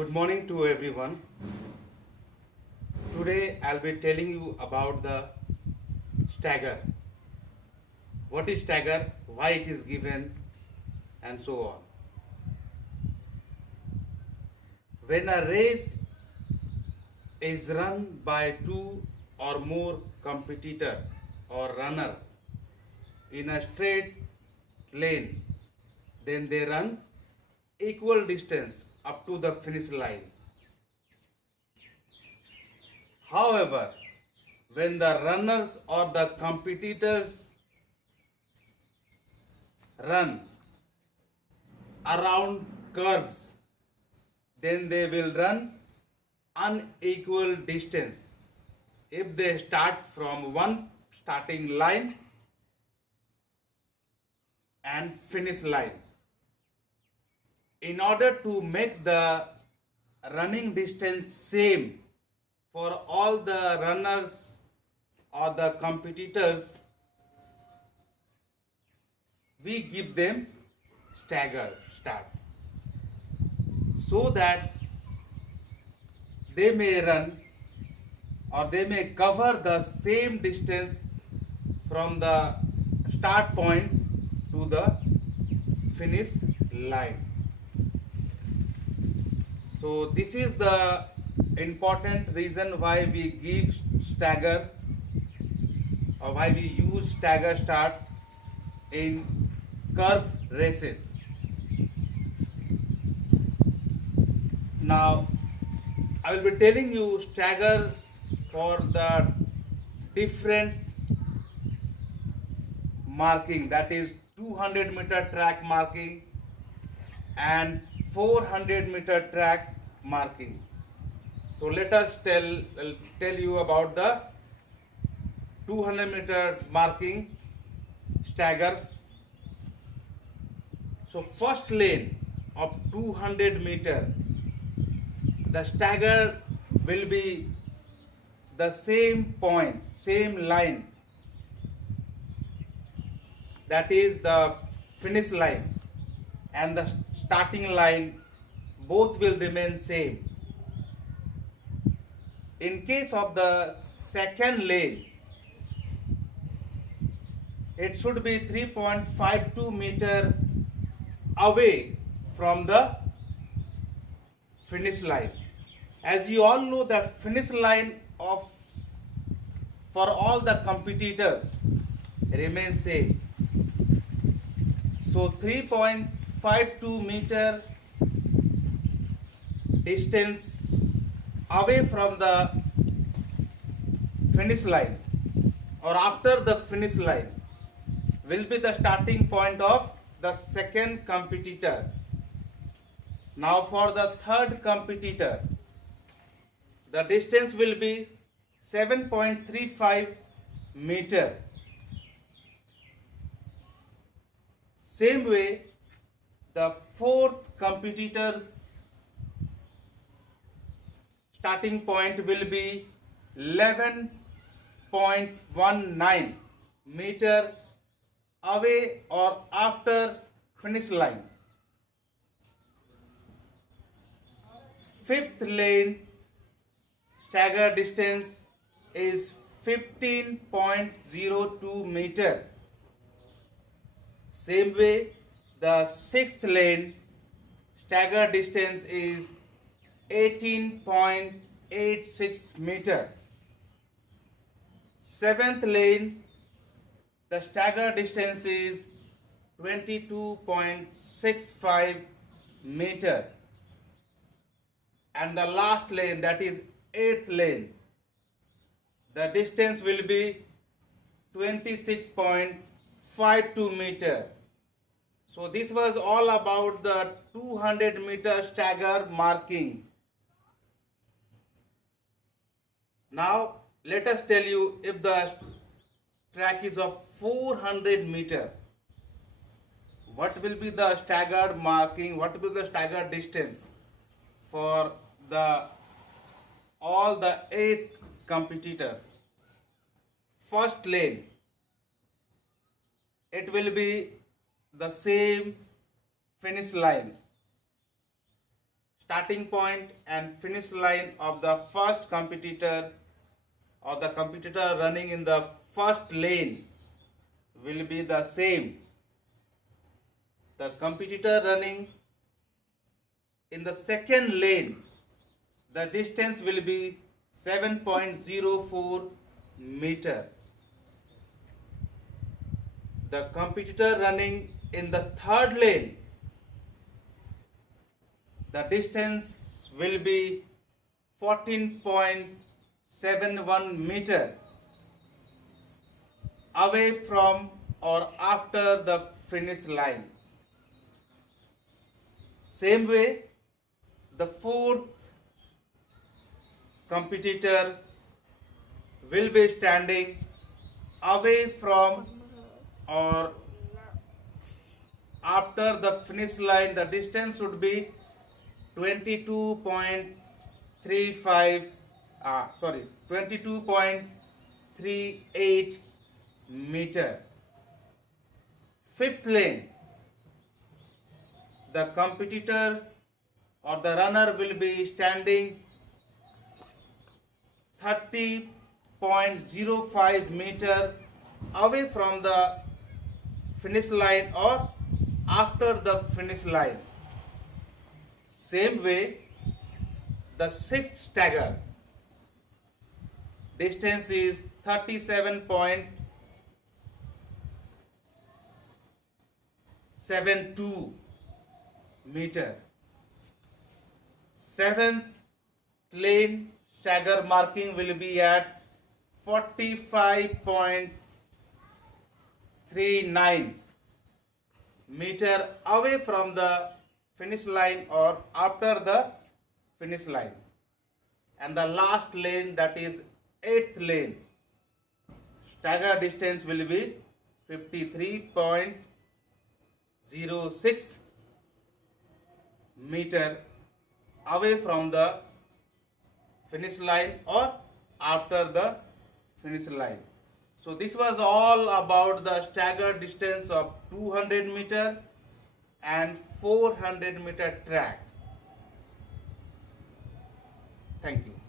Good morning to everyone. Today I'll be telling you about the stagger. What is stagger, why it is given, and so on. When a race is run by two or more competitor or runner in a straight lane, then they run equal distance up to the finish line. However, when the runners or the competitors run around curves, then they will run unequal distance if they start from one starting line and finish line. In order to make the running distance same for all the runners or the competitors, we give them stagger start so that they may run or they may cover the same distance from the start point to the finish line. So this is the important reason why we give stagger or why we use stagger start in curve races. Now I will be telling you stagger for the different marking, that is 200-meter track marking and 400-meter track marking. So let us tell you about the 200-meter marking stagger. So first lane of 200-meter, the stagger will be the same point, same line, that is the finish line and the starting line, both will remain same. In case of the second lane, it should be 3.52 meter away from the finish line. As you all know, the finish line of for all the competitors remains same. So 3.52 meter distance away from the finish line or after the finish line will be the starting point of the second competitor. Now for the third competitor, the distance will be 7.35 meter. Same way, the fourth competitor's starting point will be 11.19 meter away or after finish line. Fifth lane stagger distance is 15.02 meter. Same way, the sixth lane stagger distance is 18.86 meter. Seventh lane, the stagger distance is 22.65 meter. And the last lane, that is eighth lane, the distance will be 26.52 meter. So this was all about the 200-meter stagger marking. Now let us tell you, if the track is of 400 meter, what will be the staggered marking, what will be the staggered distance for all the 8 competitors. First lane, it will be the same finish line. starting point and finish line of the first competitor or the competitor running in the first lane will be the same. The competitor running in the second lane, the distance will be 7.04 meter. The competitor running in the third lane, the distance will be 14.71 meter away from or after the finish line. Same way, the fourth competitor will be standing away from or after the finish line. The distance would be 22.38 meter. Fifth lane, the competitor or the runner will be standing 30.05 meter away from the finish line or after the finish line. Same way, the sixth stagger distance is 37.72 meter. Seventh lane stagger marking will be at 45.39 meter away from the finish line or after the finish line. And the last lane, that is eighth lane, stagger distance will be 53.06 meter away from the finish line or after the finish line. So this was all about the stagger distance of 200 meter and 400 meter track. Thank you.